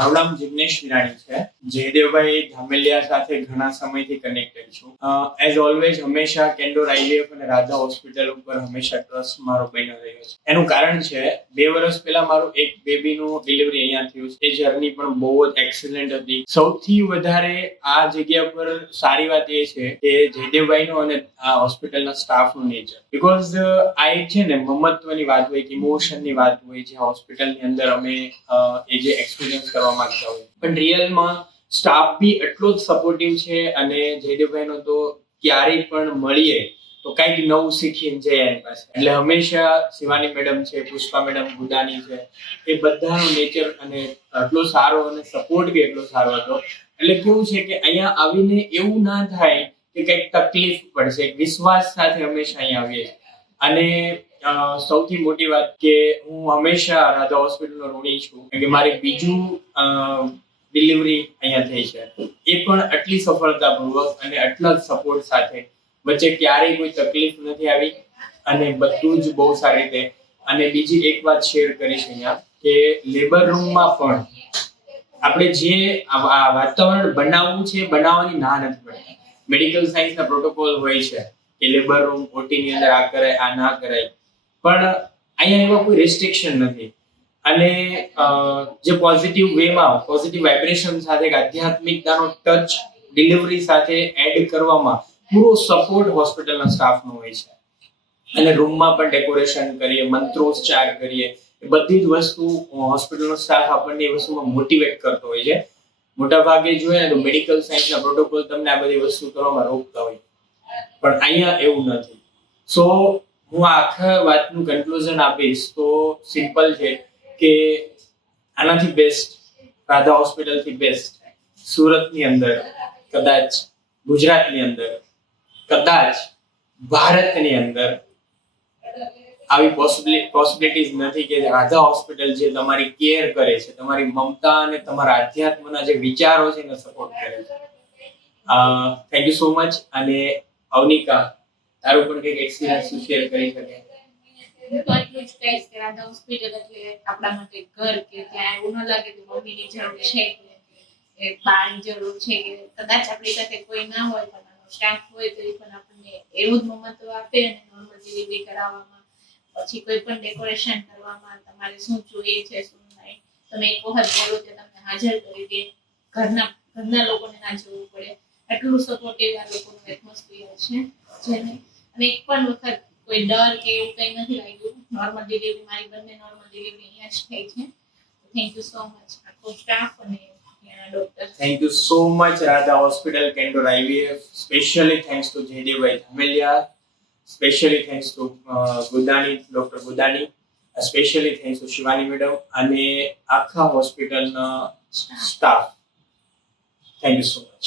મારું નામ જિગ્નેશ વિરાણી છે. જયદેવભાઈ ધામેલિયા સાથે ઘણા સમયથી કનેક્ટેડ છું. એઝ ઓલવેઝ હંમેશા કેન્ડોર આઈવીએફ અને રાધા હોસ્પિટલ ઉપર હંમેશા ટ્રસ્ટ મારો બન્યો રહ્યો છે. એનું કારણ છે 2 વર્ષ પહેલા મારું એક બેબીનું ડિલિવરી અહીંયા થયું છે. એ જર્ની પણ બહુ જ એક્સિલન્ટ હતી. સૌથી વધારે આ જગ્યા પર સારી વાત એ છે કે જયદેવભાઈનો અને આ હોસ્પિટલના સ્ટાફનું નેચર. બીકોઝ આ એક છે ને મમત્વની વાત હોય કે ઇમોશનની વાત હોય જે હોસ્પિટલની અંદર અમે એ જે એક્સપિરિયન્સ કરવા માંગતા હોય, પણ રિયલમાં સ્ટાફ બી એટલો જ સપોર્ટિવ છે. અને જયદેવભાઈનો તો ક્યારેય પણ મળીએ તો કંઈક નવું શીખીને જઈએ એની પાસે. એટલે હંમેશા શિવાની મેડમ છે, પુષ્પા મેડમ, ગુદાની છે, એ બધાનો નેચર અને એટલો સારો અને સપોર્ટ બી એટલો સારો હતો. એટલે કેવું છે કે અહીંયા આવીને એવું ના થાય કે કંઈક તકલીફ પડશે. વિશ્વાસ સાથે હંમેશા અહીંયા આવીએ છીએ. અને સૌથી મોટી વાત કે હું હંમેશા રાધા હોસ્પિટલનો ઋણી છું કે મારી બીજું ડિલિવરી અહીંયા થઈ છે, એ પણ આટલી સફળતાપૂર્વક અને આટલા સપોર્ટ સાથે. વચ્ચે ક્યારેય કોઈ તકલીફ નથી આવી અને બધું જ બહુ સારી રીતે. અને બીજી એક વાત શેર કરીશ અહીંયા કે લેબર રૂમમાં પણ આપણે જે વાતાવરણ બનાવવું છે બનાવવાની ના નથી પડતી. મેડિકલ સાયન્સના પ્રોટોકોલ હોય છે કે લેબર રૂમ ઓટીની અંદર આ કરાય, આ ના કરાય, પણ અહીંયા એવા કોઈ રેસ્ટ્રિક્શન નથી. અને જે પોઝિટિવ વેમાં પોઝિટિવ વાઇબ્રેશન સાથે આધ્યાત્મિકતાનો ટચ ડિલિવરી સાથે એડ કરવામાં પૂરો સપોર્ટ હોસ્પિટલના સ્ટાફનો હોય છે. અને રૂમમાં પણ ડેકોરેશન કરીએ, મંત્રોચ્ચાર કરીએ, એ બધી જ વસ્તુ હોસ્પિટલનો સ્ટાફ આપણને એ વસ્તુમાં મોટિવેટ કરતો હોય છે. મોટા ભાગે જોઈએ ને તો મેડિકલ સાયન્સના પ્રોટોકોલ તમને આ બધી વસ્તુ કરવામાં રોકતા હોય, પણ અહીંયા એવું નથી. સો હું આખા વાતનું કન્ક્લુઝન આપીશ તો સિમ્પલ છે કે આનાથી બેસ્ટ, રાધા હોસ્પિટલથી બેસ્ટ સુરતની અંદર, કદાચ ગુજરાતની અંદર, કદાચ ભારતની અંદર આવી પોસિબિલિટીઝ નથી કે રાધા હોસ્પિટલ જે તમારી કેર કરે છે, તમારી મમતા અને તમારા આધ્યાત્મના જે વિચારો છે એને સપોર્ટ કરે છે. Thank you so much. અને અવનિકા, તારું પણ કંઈક એક્સપિરિયન્સ શેર કરી શકે? હું તો એટલું જ કહીશ કે રાધા હોસ્પિટલ એટલે આપણા માટે ઘર, કે ત્યાં એવું ન લાગે કે મમ્મીની જરૂર છે કે બાની જરૂર છે, કે કદાચ આપણી સાથે કોઈ ના હોય પણ સ્ટાફ હોય તો એ પણ આપણને એવું જ મહત્વ આપે. અને નોર્મલ ડિલિવરી કરાવવામાં, પછી કોઈ પણ ડેકોરેશન કરવામાં તમારે શું જોઈએ છે શું નહીં, તમે એક વખત બોલો કે તમને હાજર કરી દે. ઘરના લોકોને ના જવું પડે, એટલું સપોર્ટિવ આ લોકોનું એટમોસ્ફિયર છે જેને. અને એક પણ વખત કોઈ ડર કે એવું કંઈ નથી લાગ્યું. નોર્મલ ડિલિવરી, મારી બંને નોર્મલ ડિલિવરી અહીંયા જ થઈ છે. થેન્ક યુ સો મચ આખો સ્ટાફ અને doctor. Thank you so much Radha hospital, Candor IVF. Specially thanks to Jaydevbhai Dhameliya. Specially thanks to Gudani, doctor Gudani. Specially thanks to Shivani madam અને આખા હોસ્પિટલના staff. Thank you so much.